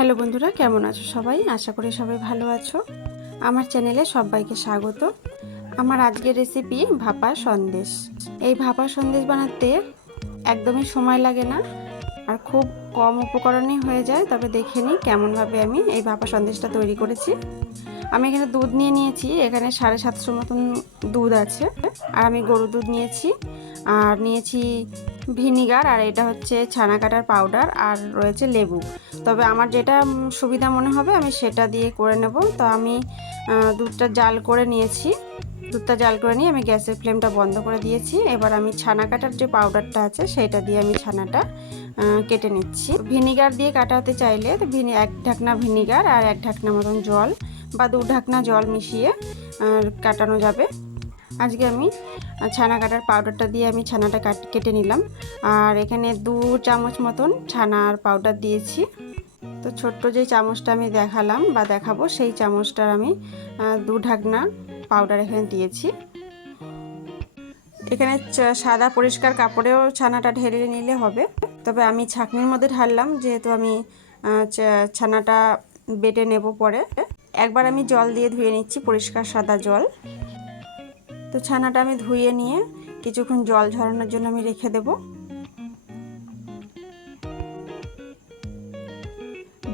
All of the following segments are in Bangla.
হ্যালো বন্ধুরা, কেমন আছো সবাই? আশা করি সবাই ভালো আছো। আমার চ্যানেলে সবাইকে স্বাগত। আমার আজকের রেসিপি ভাপা সন্দেশ। এই ভাপা সন্দেশ বানাতে একদমই সময় লাগে না আর খুব কম উপকরণে হয়ে যায়। তবে দেখে নিই কেমনভাবে আমি এই ভাপা সন্দেশটা তৈরি করেছি। আমি এখানে দুধ নিয়ে নিয়েছি, এখানে 750 মতন দুধ আছে। আর আমি গরু দুধ নিয়েছি, আর নিয়েছি ভিনিগার, আর এটা হচ্ছে ছানা কাটার পাউডার, আর রয়েছে লেবু। তবে আমার যেটা সুবিধা মনে হবে আমি সেটা দিয়ে করে নেব। তো আমি দুধটা জাল করে নিয়েছি। দুধটা জাল করে নিয়ে আমি গ্যাসের ফ্লেমটা বন্ধ করে দিয়েছি। এবার আমি ছানা কাটার যে পাউডারটা আছে সেটা দিয়ে আমি ছানাটা কেটে নিচ্ছি। ভিনিগার দিয়ে কাটাতে চাইলে তো এক ঢাকনা ভিনিগার আর এক ঢাকনা মতন জল বা 2 ঢাকনা জল মিশিয়ে কাটানো যাবে। আজকে আমি ছানা কাটার পাউডারটা দিয়ে আমি ছানাটা কেটে নিলাম। আর এখানে 2 চামচ মতন ছানার পাউডার দিয়েছি। তো ছোট্ট যে চামচটা আমি দেখালাম বা দেখাবো সেই চামচটার আমি 2 ঢাকনা পাউডার এখানে দিয়েছি। এখানে সাদা পরিষ্কার কাপড়েও ছানাটা ঢেলে নিলে হবে, তবে আমি ছাঁকনির মধ্যে ঢাললাম যেহেতু আমি ছানাটা বেটে নেব পরে। একবার আমি জল দিয়ে ধুয়ে নিচ্ছি, পরিষ্কার সাদা জল। তো ছানাটা আমি ধুয়ে নিয়ে কিছুক্ষণ জল ঝরানোর জন্য আমি রেখে দেব।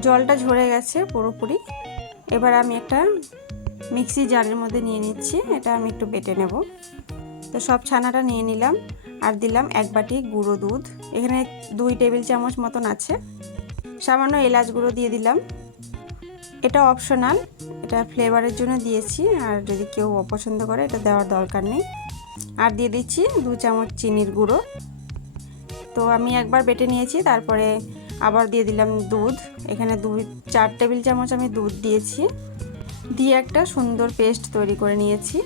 জলটা ঝরে গেছে পুরোপুরি। এবার আমি একটা মিক্সি জারের মধ্যে নিয়ে নিচ্ছি, এটা আমি একটু বেটে নেব। তো সব ছানাটা নিয়ে নিলাম আর দিলাম 1 বাটি গুঁড়ো দুধ। এখানে 2 টেবিল চামচ মতন আছে। সামান্য এলাচ গুঁড়ো দিয়ে দিলাম, এটা অপশনাল, এটা ফ্লেভারের জন্য দিয়েছি, আর যদি কেউ অপছন্দ করে এটা দেওয়ার দরকার নেই। আর দিয়ে দিচ্ছি 2 চামচ চিনির গুঁড়ো। তো আমি একবার বেটে নিয়েছি, তারপরে আবার দিয়ে দিলাম দুধ। এখানে 4 টেবিল চামচ আমি দুধ দিয়েছি, দিয়ে একটা সুন্দর পেস্ট তৈরি করে নিয়েছি।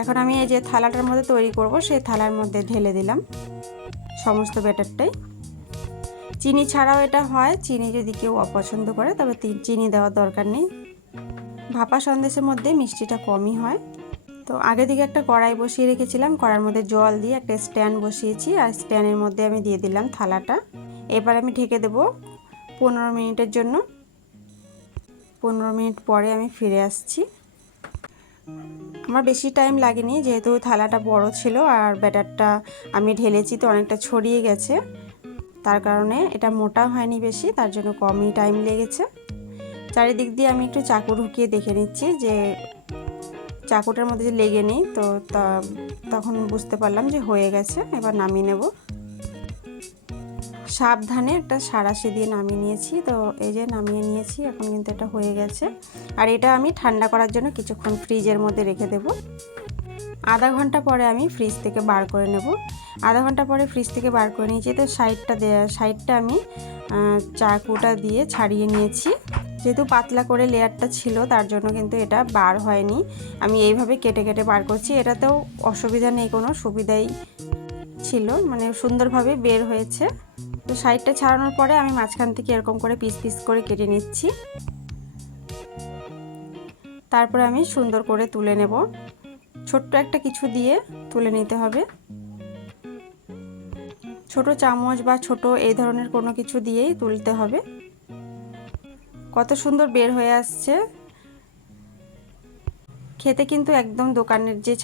এখন আমি এই যে থালাটার মধ্যে তৈরি করব সেই থালার মধ্যে ঢেলে দিলাম সমস্ত ব্যাটারটাই। চিনি ছাড়াও এটা হয়, চিনি যদি কেউ অপছন্দ করে তবে চিনি দেওয়ার দরকার নেই। ভাপা সন্দেশের মধ্যে মিষ্টিটা কমই হয়। তো আগে থেকে একটা কড়াই বসিয়ে রেখেছিলাম, কড়াইয়ের মধ্যে জল দিয়ে একটা স্ট্যান্ড বসিয়েছি, আর স্ট্যান্ডের মধ্যে আমি দিয়ে দিলাম থালাটা। এবার আমি ঢেকে দেব 15 মিনিটের জন্য। 15 মিনিট পরে আমি ফিরে আসছি। আমার বেশি টাইম লাগেনি, যেহেতু থালাটা বড় ছিল আর ব্যাটারটা আমি ঢেলেছি তো অনেকটা ছড়িয়ে গেছে, তার কারণে এটা মোটা হয়নি বেশি, তার জন্য কমই টাইম লেগেছে। চারিদিক দিয়ে আমি একটু চাকু ঢুকিয়ে দেখে নিচ্ছি যে চাকুটার মধ্যে যে লেগে নেই, তো তখন বুঝতে পারলাম যে হয়ে গেছে। এবার নামিয়ে নেব। সাবধানে একটা সাঁড়াশি দিয়ে নামিয়ে নিয়েছি। তো এই যে নামিয়ে নিয়েছি, এখন কিন্তু এটা হয়ে গেছে। আর এটা আমি ঠান্ডা করার জন্য কিছুক্ষণ ফ্রিজের মধ্যে রেখে দেব। আধা ঘন্টা পরে আমি ফ্রিজ থেকে বার করে নেব। আধা ঘন্টা পরে ফ্রিজ থেকে বার করে নিয়েছি। তো সাইডটা আমি চাকুটা দিয়ে ছাড়িয়ে নিয়েছি। যেহেতু পাতলা করে লেয়ারটা ছিল তার জন্য কিন্তু এটা বার হয়নি। আমি এইভাবে কেটে কেটে বার করছি। এটাতেও অসুবিধা নেই, কোনো সুবিধাই ছিল, মানে সুন্দরভাবে বের হয়েছে। তো সাইডটা ছাড়ানোর পরে আমি মাঝখান থেকে এরকম করে পিস পিস করে কেটে নিচ্ছি। তারপরে আমি সুন্দর করে তুলে নেব। ছোট্ট একটা কিছু দিয়ে তুলে নিতে হবে। ছোট চামচ বা ছোট এই ধরনের কোনো কিছু দিয়েই তুলতে হবে। কত সুন্দর বের হয়ে আসছে। খেতে কিন্তু একদম দোকানের যে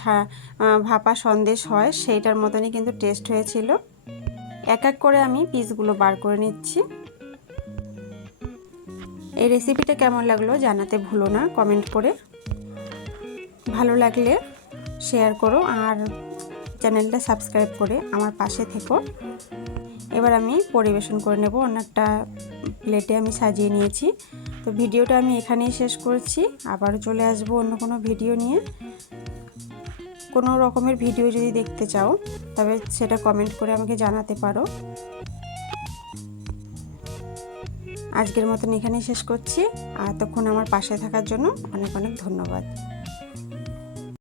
ভাপা সন্দেশ হয় সেইটার মতনই কিন্তু টেস্ট হয়েছিল। এক এক করে আমি পিসগুলো বার করে নিচ্ছি। এই রেসিপিটা কেমন লাগলো জানাতে ভুলো না কমেন্ট করে। ভালো লাগলে শেয়ার করো আর চ্যানেলটা সাবস্ক্রাইব করে আমার পাশে থেকো। এবার আমি পরিবেশন করে নেব। অন্য একটা প্লেটে আমি সাজিয়ে নিয়েছি। তো ভিডিওটা আমি এখানেই শেষ করছি। আবার চলে আসবো অন্য কোনো ভিডিও নিয়ে। কোনো রকমের ভিডিও যদি দেখতে চাও তবে সেটা কমেন্ট করে আমাকে জানাতে পারো। আজকের মতন এখানেই শেষ করছি। আর এতক্ষণ আমার পাশে থাকার জন্য অনেক অনেক ধন্যবাদ।